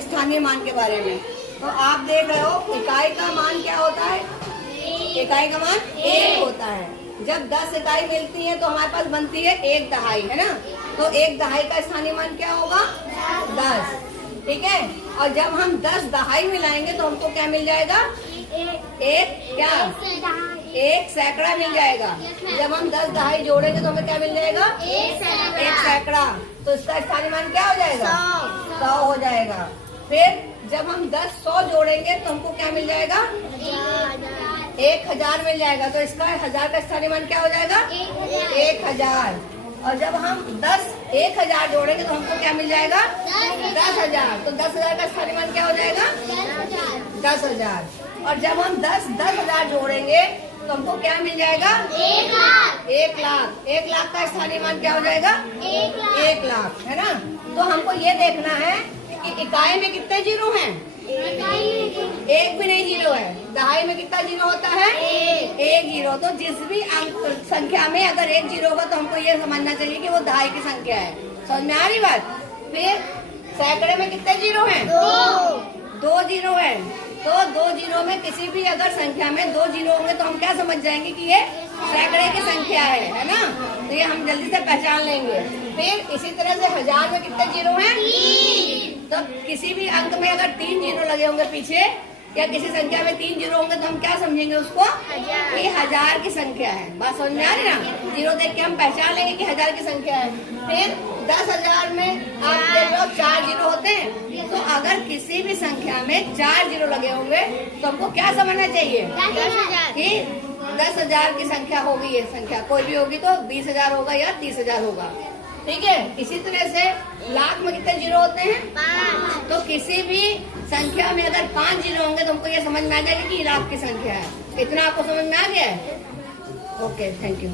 स्थानीय मान के बारे में। तो आप देख रहे हो इकाई का मान क्या होता है? इकाई का मान 1 होता है। जब 10 इकाई मिलती है तो हमारे पास बनती है 1 दहाई, है ना। तो 1 दहाई का स्थानीय मान क्या होगा? 10, ठीक है। और जब हम 10 दहाई मिलाएंगे तो हमको क्या मिल जाएगा? एक सैकड़ा मिल जाएगा। जब हम 10 दहाई जोड़ेंगे तो हमें क्या मिल जाएगा? एक सैकड़ा। तो इसका स्थानीय मान क्या हो जाएगा? 100 हो जाएगा। फिर जब हम 10 जोड़ेंगे तो हमको क्या मिल जाएगा? 1000 मिल जाएगा। तो इसका 1000 का स्थानीय मान क्या हो जाएगा? 1000। और जब हम 1000 जोड़ेंगे तो हमको क्या मिल जाएगा? 10,000। तो 10,000 का स्थानीय मान क्या हो जाएगा? 10,000। और जब हम 10,000 जोड़ेंगे तो हमको क्या मिल जाएगा? 1 लाख। 1 लाख का स्थानीय मान क्या हो जाएगा? 1 लाख, है ना। तो हमको ये देखना है कि इकाई में कितने जीरो हैं? एक भी नहीं जीरो है। दहाई में कितना जीरो होता है? 1 जीरो। तो जिस भी अंक संख्या में अगर 1 जीरो होगा तो हमको ये समझना चाहिए कि वो दहाई की संख्या है। समझ में आ रही बात? फिर सैकड़े में कितने जीरो हैं? 2 जीरो है। तो 2 जीरो में किसी भी अगर संख्या में 2 जीरो होंगे तो हम क्या समझ जाएंगे कि ये सैकड़े की संख्या है ना। तो ये हम जल्दी से पहचान लेंगे। फिर इसी तरह से 1000 में कितने जीरो हैं? 3। तो किसी भी अंक में अगर 3 जीरो लगे होंगे पीछे या किसी संख्या में 3 जीरो होंगे तो हम क्या समझेंगे उसको? ये 1000 की संख्या है। बात समझ में आ रही ना। जीरो देख के हम पहचान लेंगे कि 1000 की संख्या है। फिर 10,000 में आप देख लो 4 जीरो होते हैं। तो अगर किसी भी संख्या में 4 जीरो लगे होंगे तो हमको क्या समझना चाहिए? 10,000 कि 10,000 की संख्या होगी। ये संख्या कोई भी होगी तो 20,000 होगा या 30,000 होगा, ठीक है। इसी तरह से लाख में कितने जीरो होते हैं? 5। तो किसी भी संख्या में अगर 5 जीरो होंगे तो हमको ये समझ में आ जाएगा कि लाख की संख्या है। इतना आपको समझ में आ गया है? Okay, thank you.